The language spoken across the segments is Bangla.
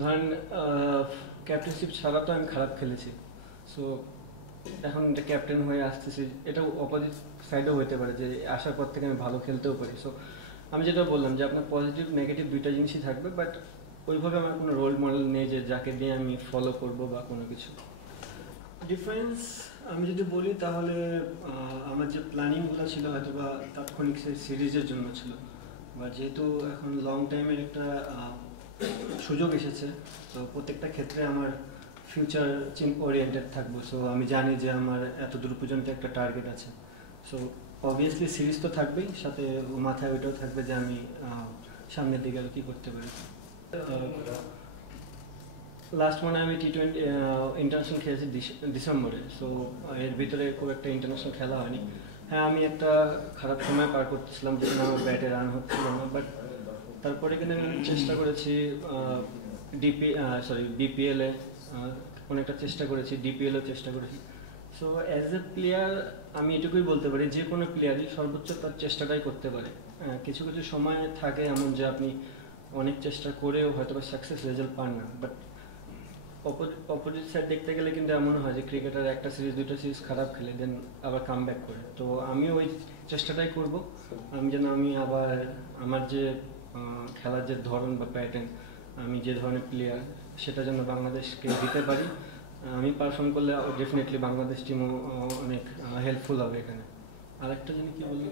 ধরেন ক্যাপ্টেনশিপ ছাড়া তো আমি খারাপ খেলেছি, সো এখন ক্যাপ্টেন হয়ে আসতেছি, এটাও অপোজিট সাইডও হতে পারে যে আসার পর থেকে আমি ভালো খেলতেও পারি। সো আমি যেটা বললাম যে আপনার পজিটিভ নেগেটিভ দুইটা জিনিসই থাকবে, বাট ওইভাবে আমার কোনো রোল মডেল নেই যে যাকে দিয়ে আমি ফলো করব বা কোনো কিছু। ডিফারেন্স আমি যদি বলি তাহলে আমার যে প্ল্যানিংগুলো ছিল হয়তো বা তাৎক্ষণিক সেই সিরিজের জন্য ছিল, বা যেহেতু এখন লং টাইমের একটা সুযোগ এসেছে, তো প্রত্যেকটা ক্ষেত্রে আমার ফিউচার ওরিয়েন্টেড থাকবো। সো আমি জানি যে আমার এত দূর পর্যন্ত একটা টার্গেট আছে। সো অবভিয়াসলি সিরিজ তো থাকবেই, সাথে মাথায় ওইটাও থাকবে যে আমি সামনের দিকে আর কি করতে পারি। লাস্ট মানে আমি T20 ইন্টারন্যাশনাল খেলেছি ডিসেম্বরে। সো এর ভিতরে খুব একটা ইন্টারন্যাশনাল খেলা হয়নি। হ্যাঁ, আমি একটা খারাপ সময় পার করতেছিলাম যেখানে আমার ব্যাটে রান হচ্ছিল না, বাট তারপরে কিন্তু আমি চেষ্টা করেছি বিপিএলে অনেকটা চেষ্টা করেছি, ডিপিএলও চেষ্টা করেছি। সো অ্যাজ এ প্লেয়ার আমি এটুকুই বলতে পারি, যে কোনো প্লেয়ারই সর্বোচ্চ তার চেষ্টাটাই করতে পারে। কিছু কিছু সময় থাকে এমন যে আপনি অনেক চেষ্টা করেও হয়তো বা সাকসেস রেজাল্ট পান না, বাট অপোজিট সাইড দেখতে গেলে কিন্তু এমন হয় যে ক্রিকেটার একটা সিরিজ দুটো সিরিজ খারাপ খেলে দেন আবার কাম ব্যাক করে। তো আমিও ওই চেষ্টাটাই করব, আমি আবার আমার যে খেলার যে ধরন বা প্যাটার্ন, আমি যে ধরনের প্লেয়ার সেটা যেন বাংলাদেশকে দিতে পারি। আমি পারফর্ম করলে ডেফিনেটলি বাংলাদেশ টিমও অনেক হেল্পফুল হবে এখানে। আরেকটা জিনিস কি বলবো,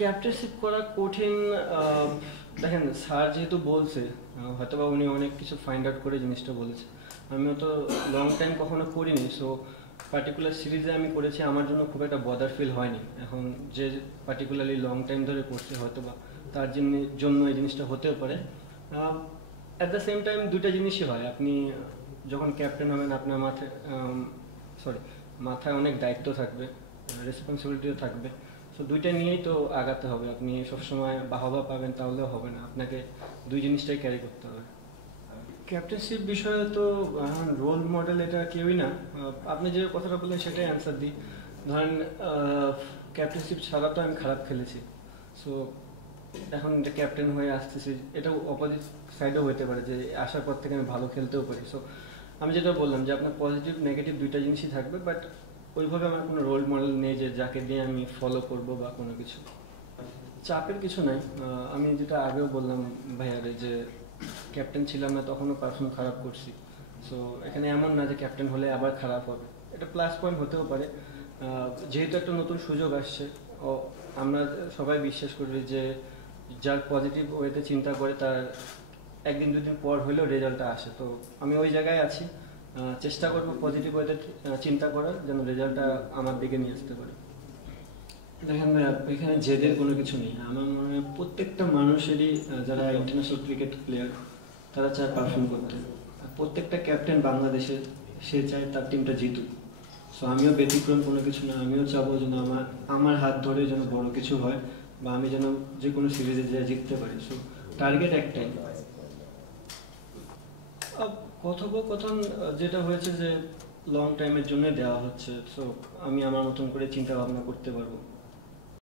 ক্যাপ্টেনশিপ করা কঠিন। দেখেন, স্যার যেহেতু বলছে, হয়তো বা উনি অনেক কিছু ফাইন্ড আউট করে জিনিসটা বলেছে। আমিও তো লং টাইম কখনো করিনি, সো পার্টিকুলার সিরিজে আমি করেছি, আমার জন্য খুব একটা বদার ফিল হয়নি। এখন যে পার্টিকুলারলি লং টাইম ধরে করছে হয়তো বা তার জন্য এই জিনিসটা হতেও পারে। অ্যাট দ্য সেম টাইম দুইটা জিনিসই হয়, আপনি যখন ক্যাপ্টেন হবেন আপনার মাথায় অনেক দায়িত্ব থাকবে, রেসপন্সিবিলিটিও থাকবে। সো দুইটা নিয়েই তো আগাতে হবে। আপনি সবসময় বাহবা পাবেন তাহলেও হবে না, আপনাকে দুই জিনিসটাই ক্যারি করতে হবে। ক্যাপ্টেনশিপ বিষয়ে তো রোল মডেল এটা কেউই না। আপনি যে কথাটা বললেন সেটাই অ্যান্সার দিই। ধরেন ক্যাপ্টেনশিপ ছাড়া তো আমি খারাপ খেলেছি, সো এখন ক্যাপ্টেন হয়ে আসতেছি, এটাও অপোজিট সাইডও হতে পারে যে আসার পর থেকে আমি ভালো খেলতেও পারি। সো আমি যেটা বললাম যে আপনার পজিটিভ নেগেটিভ দুইটা জিনিসই থাকবে, বাট ওইভাবে আমার কোনো রোল মডেল নেই যে যাকে দিয়ে আমি ফলো করব বা কোনো কিছু। চাপের কিছু নাই। আমি যেটা আগেও বললাম ভাইয়ারে, যে ক্যাপ্টেন ছিলাম না তখনও পারফর্ম খারাপ করছি। সো এখানে এমন না যে ক্যাপ্টেন হলে আবার খারাপ হবে, এটা প্লাস পয়েন্ট হতেও পারে। যেহেতু একটা নতুন সুযোগ আসছে, ও আমরা সবাই বিশ্বাস করি যে যার পজিটিভ ওয়েতে চিন্তা করে তার একদিন দুদিন পর হলেও রেজাল্টটা আসে। তো আমি ওই জায়গায় আছি, চেষ্টা করবো পজিটিভ ওয়েতে চিন্তা করার, যেন রেজাল্টটা আমার দিকে নিয়ে আসতে পারে। দেখেন ভাই, এখানে জেদের কোনো কিছু নেই। আমার মনে হয় প্রত্যেকটা মানুষেরই, যারা ইন্টারন্যাশনাল ক্রিকেট প্লেয়ার, তারা চায় পারফর্ম করতে। প্রত্যেকটা ক্যাপ্টেন বাংলাদেশের, সে চায় তার টিমটা জিতুক। সো আমিও ব্যতিক্রম কোনো কিছু না, আমিও চাবো যেন আমার হাত ধরে যেন বড় কিছু হয়, বা আমি যেন যে কোনো সিরিজে যা জিততে পারি। সো টার্গেট একটাই। কথোপকথন যেটা হয়েছে যে লং টাইমের জন্য দেওয়া হচ্ছে, সো আমি আমার মতন করে চিন্তা ভাবনা করতে পারবো।